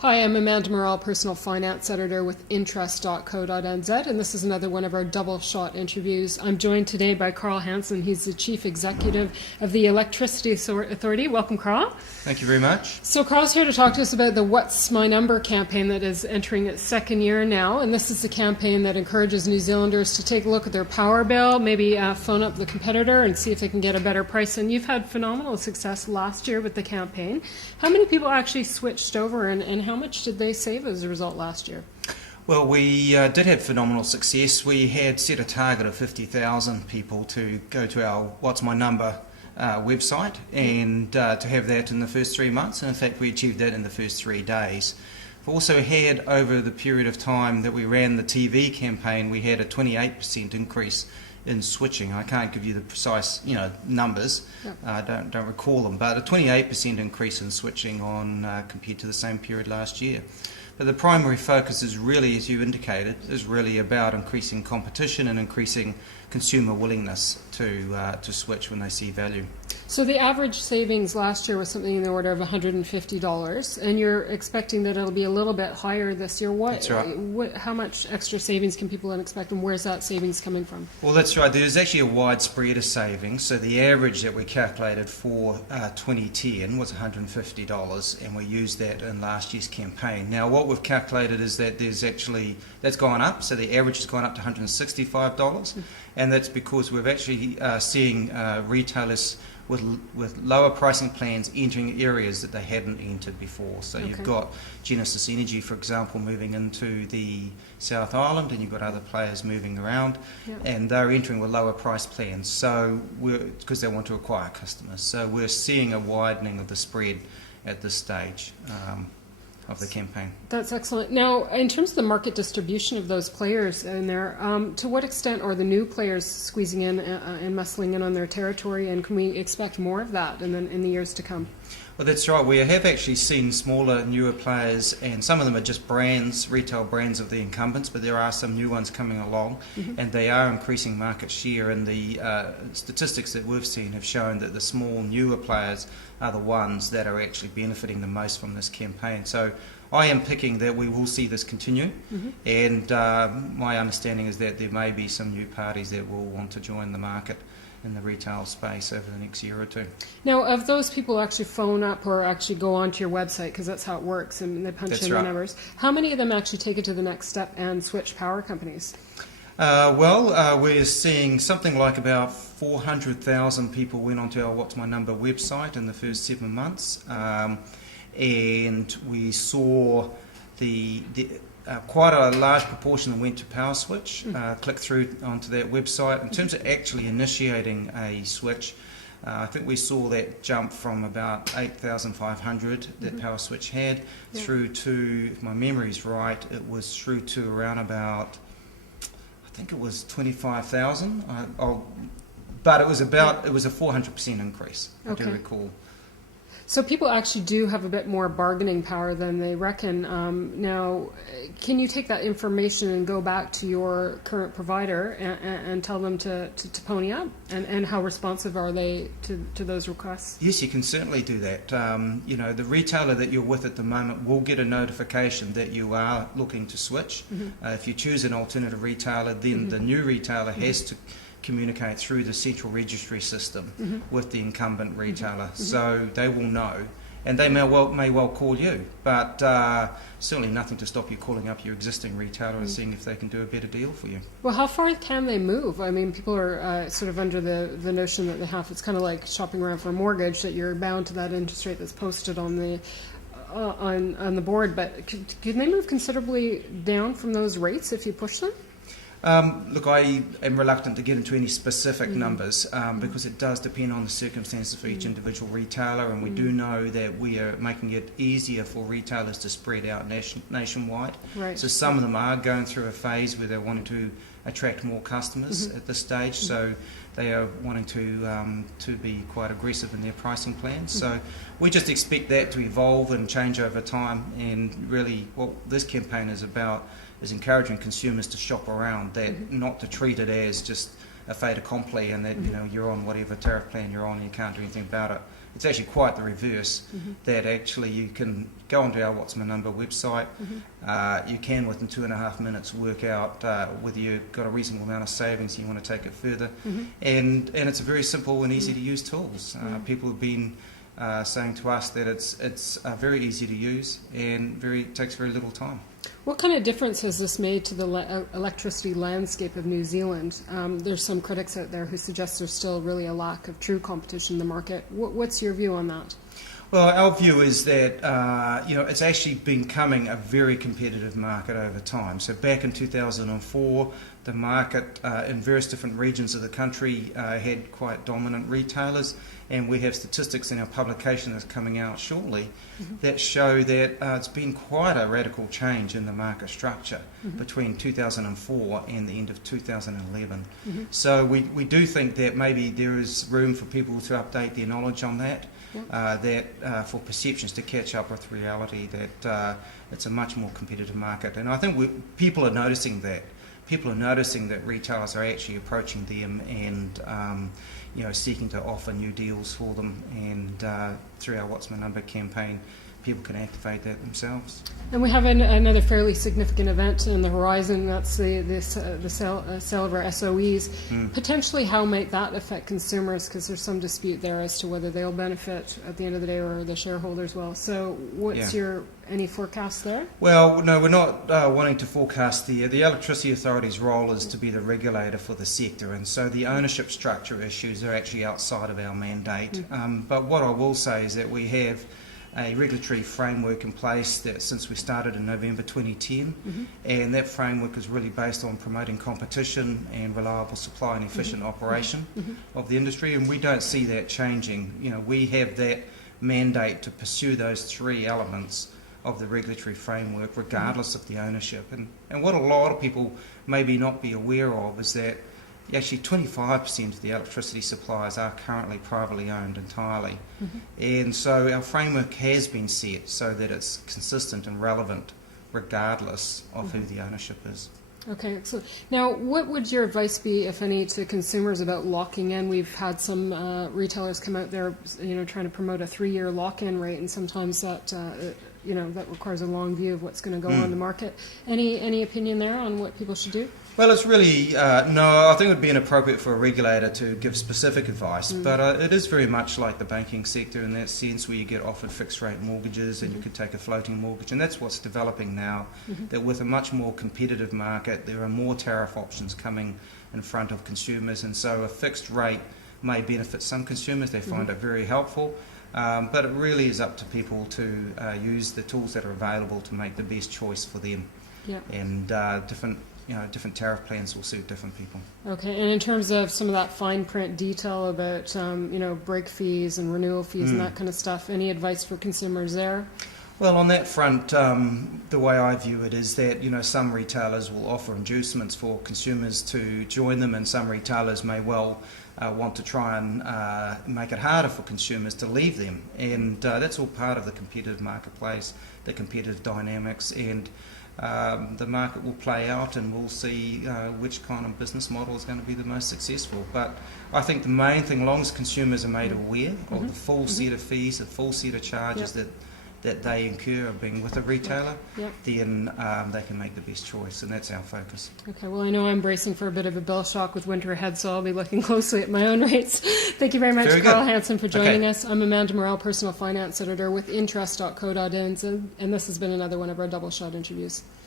Hi, I'm Amanda Morrall, Personal Finance Editor with Interest.co.nz, and this is another one of our double shot interviews. I'm joined today by Carl Hansen. He's the Chief Executive of the Electricity Authority. Welcome, Carl. Thank you very much. So Carl's here to talk to us about the What's My Number campaign that is entering its second year now, and this is the campaign that encourages New Zealanders to take a look at their power bill, maybe phone up the competitor and see if they can get a better price. And you've had phenomenal success last year with the campaign. How many people actually switched over, and how much did they save as a result last year? Well, we did have phenomenal success. We had set a target of 50,000 people to go to our What's My Number website and to have that in the first 3 months, and in fact we achieved that in the first 3 days. We also had, over the period of time that we ran the TV campaign, we had a 28% increase in switching. I can't give you the precise numbers, I don't recall them, but a 28% increase in switching on compared to the same period last year. But the primary focus is really, as you indicated, is really about increasing competition and increasing consumer willingness to switch when they see value. So the average savings last year was something in the order of $150, and you're expecting that it'll be a little bit higher this year. That's right. How much extra savings can people expect, and where's that savings coming from? Well, that's right. There's actually a wide spread of savings. So the average that we calculated for 2010 was $150, and we used that in last year's campaign. Now, what we've calculated is that that's gone up. So the average has gone up to $165, and that's because we're actually seeing retailers with lower pricing plans entering areas that they hadn't entered before. So you've got Genesis Energy, for example, moving into the South Island, and you've got other players moving around, and they're entering with lower price plans. So because they want to acquire customers. So we're seeing a widening of the spread at this stage of the campaign. That's excellent. Now, in terms of the market distribution of those players in there, to what extent are the new players squeezing in and muscling in on their territory, and can we expect more of that in the years to come? Well, that's right. We have actually seen smaller, newer players, and some of them are just brands, retail brands of the incumbents, but there are some new ones coming along, and they are increasing market share, and the statistics that we've seen have shown that the small, newer players are the ones that are actually benefiting the most from this campaign. So I am picking that we will see this continue, and my understanding is that there may be some new parties that will want to join the market in the retail space over the next year or two. Now, of those people who actually phone up or actually go onto your website, because that's how it works, and they punch in the numbers, how many of them actually take it to the next step and switch power companies? We're seeing something like about 400,000 people went onto our What's My Number website in the first 7 months, and we saw quite a large proportion that went to Power Switch, click through onto that website. In terms of actually initiating a switch, I think we saw that jump from about 8,500 that Power Switch had through to, if my memory's right, it was through to around about, I think it was 25,000. But it was a 400% increase, I do recall. So people actually do have a bit more bargaining power than they reckon. Now, can you take that information and go back to your current provider and tell them to pony up? And how responsive are they to those requests? Yes, you can certainly do that. The retailer that you're with at the moment will get a notification that you are looking to switch. If you choose an alternative retailer, then the new retailer has to communicate through the central registry system with the incumbent retailer, so they will know, and they may well call you, but certainly nothing to stop you calling up your existing retailer and seeing if they can do a better deal for you. Well, how far can they move? I mean, people are sort of under the notion that they have, it's kind of like shopping around for a mortgage, that you're bound to that interest rate that's posted on the board, but can they move considerably down from those rates if you push them? Look, I am reluctant to get into any specific numbers because it does depend on the circumstances for each individual retailer, and we do know that we are making it easier for retailers to spread out nationwide. So some of them are going through a phase where they're wanting to attract more customers at this stage, so they are wanting to be quite aggressive in their pricing plans. So we just expect that to evolve and change over time, and really what this campaign is about is encouraging consumers to shop around, that not to treat it as just a fait accompli and that you're on whatever tariff plan you're on and you can't do anything about it. It's actually quite the reverse, that actually you can go onto our What's My Number website. You can, within 2.5 minutes, work out whether you've got a reasonable amount of savings and you want to take it further. And it's a very simple and easy to use tools. People have been saying to us that it's very easy to use and takes very little time. What kind of difference has this made to the electricity landscape of New Zealand? There's some critics out there who suggest there's still really a lack of true competition in the market. What's your view on that? Well, our view is that it's actually becoming a very competitive market over time. So back in 2004, the market in various different regions of the country had quite dominant retailers, and we have statistics in our publication that's coming out shortly that show that it's been quite a radical change in the market structure between 2004 and the end of 2011. So we do think that maybe there is room for people to update their knowledge on that. For perceptions to catch up with reality, that it's a much more competitive market. And I think people are noticing that. People are noticing that retailers are actually approaching them and seeking to offer new deals for them. And through our What's My Number campaign, people can activate that themselves. And we have another fairly significant event in the horizon. That's the sale of our SOEs. Potentially, how might that affect consumers? Because there's some dispute there as to whether they'll benefit at the end of the day or the shareholders will. So, what's any forecast there? Well, no, we're not wanting to forecast. The Electricity Authority's role is to be the regulator for the sector, and so the ownership structure issues are actually outside of our mandate. But what I will say is that we have a regulatory framework in place that since we started in November 2010, and that framework is really based on promoting competition and reliable supply and efficient operation of the industry, and we don't see that changing. We have that mandate to pursue those three elements of the regulatory framework regardless of the ownership. And what a lot of people maybe not be aware of is that actually 25% of the electricity suppliers are currently privately owned entirely. And so our framework has been set so that it's consistent and relevant regardless of who the ownership is. Okay, excellent. Now, what would your advice be, if any, to consumers about locking in? We've had some retailers come out there, trying to promote a 3-year lock-in rate, and sometimes that that requires a long view of what's going to go on the market. Any opinion there on what people should do? Well, it's really, no, I think it would be inappropriate for a regulator to give specific advice, but it is very much like the banking sector in that sense, where you get offered fixed rate mortgages and you can take a floating mortgage, and that's what's developing now, that with a much more competitive market, there are more tariff options coming in front of consumers, and so a fixed rate may benefit some consumers. They find it very helpful. But it really is up to people to use the tools that are available to make the best choice for them. And different tariff plans will suit different people. Okay, and in terms of some of that fine print detail about break fees and renewal fees and that kind of stuff, any advice for consumers there? Well, on that front, the way I view it is that some retailers will offer inducements for consumers to join them, and some retailers may well want to try and make it harder for consumers to leave them, and that's all part of the competitive marketplace, the competitive dynamics, and the market will play out, and we'll see which kind of business model is going to be the most successful. But I think the main thing, as long as consumers are made aware of the full set of fees, the full set of charges that they incur of being with a retailer, then they can make the best choice, and that's our focus. Okay, well, I know I'm bracing for a bit of a bill shock with winter ahead, so I'll be looking closely at my own rates. Thank you very much, Carl Hansen, for joining us. I'm Amanda Morrall, Personal Finance Editor with Interest.co.in, and this has been another one of our Double Shot interviews.